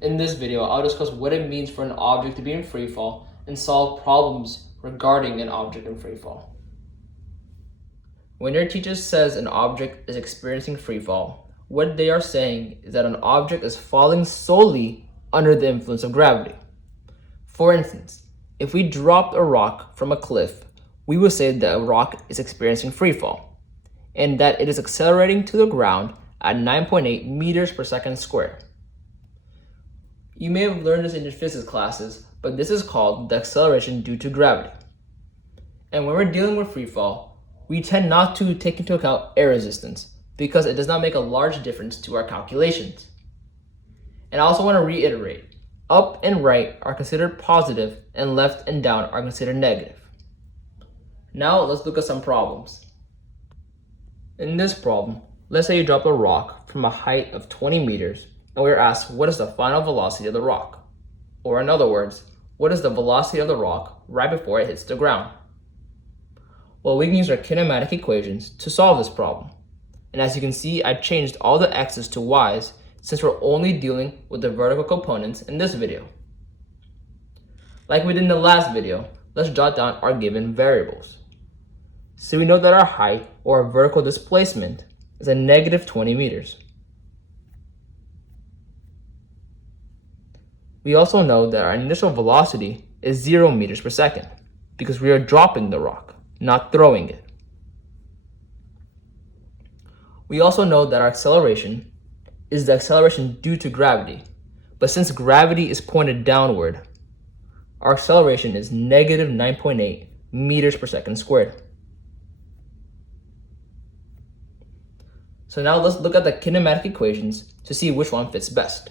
In this video, I'll discuss what it means for an object to be in freefall and solve problems regarding an object in freefall. When your teacher says an object is experiencing freefall, what they are saying is that an object is falling solely under the influence of gravity. For instance, if we dropped a rock from a cliff, we would say that a rock is experiencing freefall and that it is accelerating to the ground at 9.8 meters per second squared. You may have learned this in your physics classes, but this is called the acceleration due to gravity. And when we're dealing with freefall, we tend not to take into account air resistance because it does not make a large difference to our calculations. And I also want to reiterate, up and right are considered positive and left and down are considered negative. Now let's look at some problems. In this problem, let's say you drop a rock from a height of 20 meters and we're asked what is the final velocity of the rock? Or in other words, what is the velocity of the rock right before it hits the ground? Well, we can use our kinematic equations to solve this problem. And as you can see, I changed all the x's to y's since we're only dealing with the vertical components in this video. Like we did in the last video, let's jot down our given variables. So we know that our height, or our vertical displacement, is a negative 20 meters. We also know that our initial velocity is 0 meters per second because we are dropping the rock, not throwing it. We also know that our acceleration is the acceleration due to gravity, but since gravity is pointed downward, our acceleration is negative 9.8 meters per second squared. So now let's look at the kinematic equations to see which one fits best.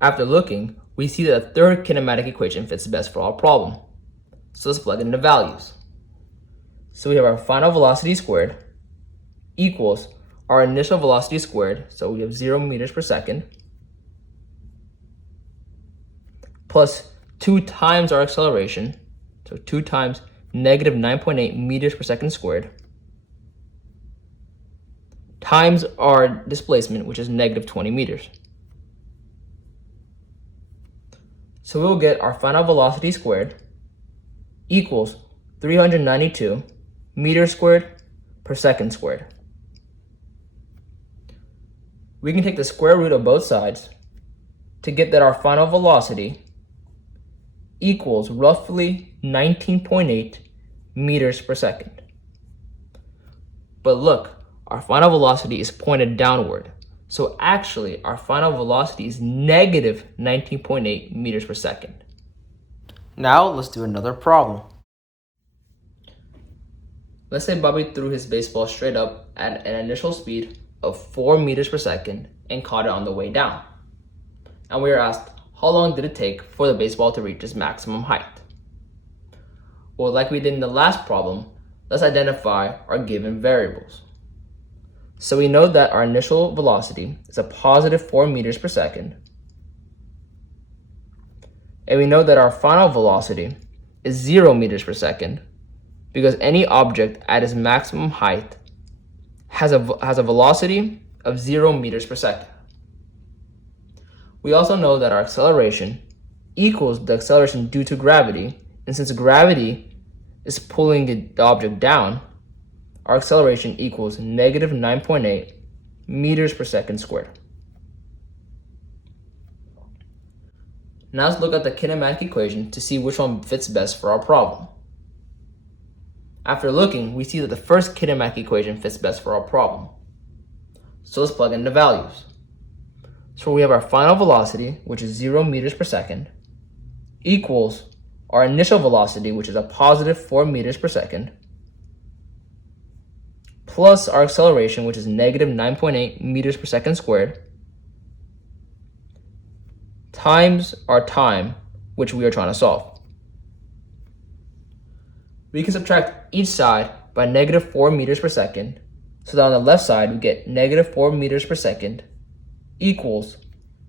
After looking, we see that the third kinematic equation fits best for our problem. So let's plug in the values. So we have our final velocity squared equals our initial velocity squared, so we have 0 meters per second, plus 2 times our acceleration, so 2 times negative 9.8 meters per second squared, times our displacement, which is negative 20 meters. So we'll get our final velocity squared equals 392 meters squared per second squared. We can take the square root of both sides to get that our final velocity equals roughly 19.8 meters per second. But look, our final velocity is pointed downward. So actually, our final velocity is negative 19.8 meters per second. Now let's do another problem. Let's say Bobby threw his baseball straight up at an initial speed of 4 meters per second and caught it on the way down. And we are asked, how long did it take for the baseball to reach its maximum height? Well, like we did in the last problem, let's identify our given variables. So we know that our initial velocity is a positive 4 meters per second. And we know that our final velocity is 0 meters per second because any object at its maximum height has a velocity of 0 meters per second. We also know that our acceleration equals the acceleration due to gravity, and since gravity is pulling the object down, our acceleration equals negative 9.8 meters per second squared. Now let's look at the kinematic equation to see which one fits best for our problem. After looking, we see that the first kinematic equation fits best for our problem. So let's plug in the values. So we have our final velocity, which is 0 meters per second, equals our initial velocity, which is a positive 4 meters per second, plus our acceleration, which is negative 9.8 meters per second squared, times our time, which we are trying to solve. We can subtract each side by negative 4 meters per second, so that on the left side we get negative 4 meters per second equals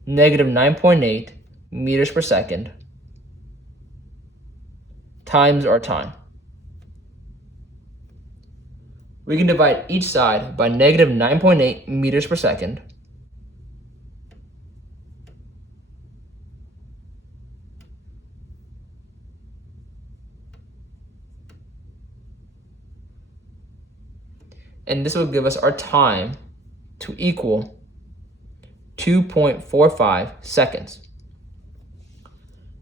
negative 9.8 meters per second times our time. We can divide each side by negative 9.8 meters per second and this will give us our time to equal 2.45 seconds.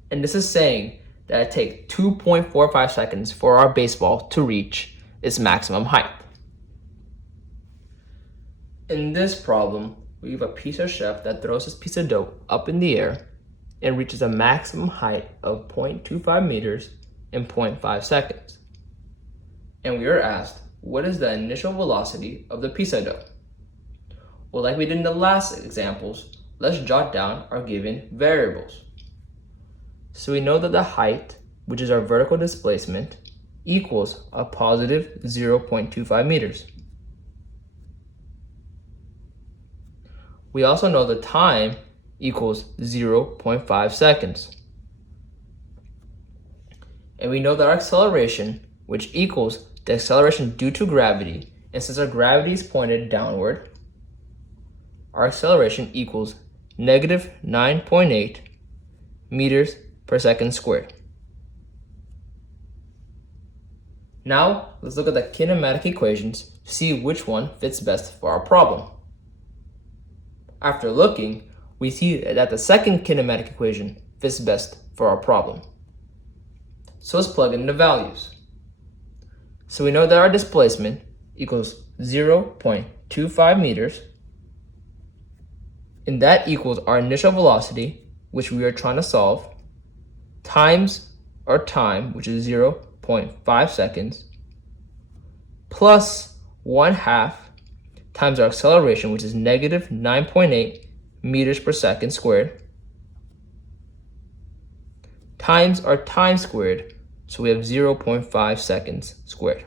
And this is saying that it takes 2.45 seconds for our baseball to reach its maximum height. In this problem, we have a piece of chef that throws this piece of dough up in the air and reaches a maximum height of 0.25 meters in 0.5 seconds. And we are asked, what is the initial velocity of the piece of dough? Well, like we did in the last examples, let's jot down our given variables. So we know that the height, which is our vertical displacement, equals a positive 0.25 meters. We also know the time equals 0.5 seconds. And we know that our acceleration, which equals the acceleration due to gravity, and since our gravity is pointed downward, our acceleration equals negative 9.8 meters per second squared. Now, let's look at the kinematic equations to see which one fits best for our problem. After looking, we see that the second kinematic equation fits best for our problem. So let's plug in the values. So we know that our displacement equals 0.25 meters, and that equals our initial velocity, which we are trying to solve, times our time, which is 0.5 seconds, plus 1/2 times our acceleration, which is negative 9.8 meters per second squared, times our time squared, so we have 0.5 seconds squared.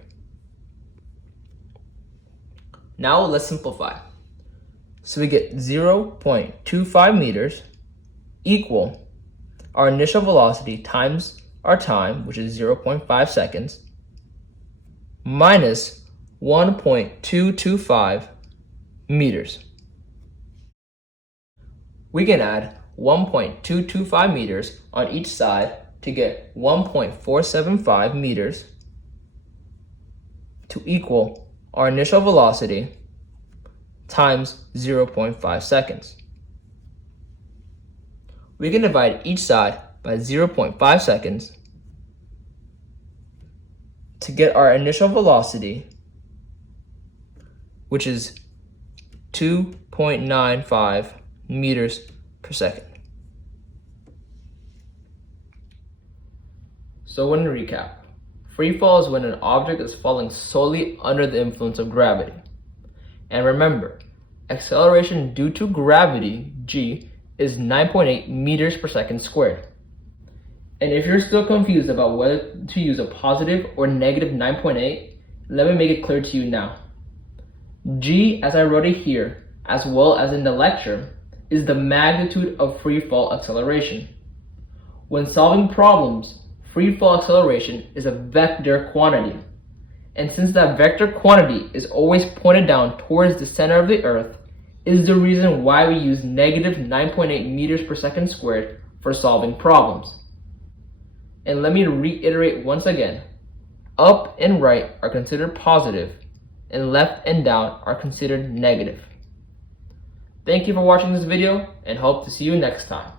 Now let's simplify. So we get 0.25 meters equal our initial velocity times our time, which is 0.5 seconds, minus 1.225 meters. We can add 1.225 meters on each side to get 1.475 meters to equal our initial velocity times 0.5 seconds. We can divide each side by 0.5 seconds to get our initial velocity, which is 2.95 meters per second. So when to recap, free fall is when an object is falling solely under the influence of gravity. And remember, acceleration due to gravity, g, is 9.8 meters per second squared. And if you're still confused about whether to use a positive or negative 9.8, let me make it clear to you now. G, as I wrote it here, as well as in the lecture, is the magnitude of free fall acceleration. When solving problems, free fall acceleration is a vector quantity. And since that vector quantity is always pointed down towards the center of the Earth, is the reason why we use negative 9.8 meters per second squared for solving problems. And let me reiterate once again, up and right are considered positive, and left and down are considered negative. Thank you for watching this video, and hope to see you next time.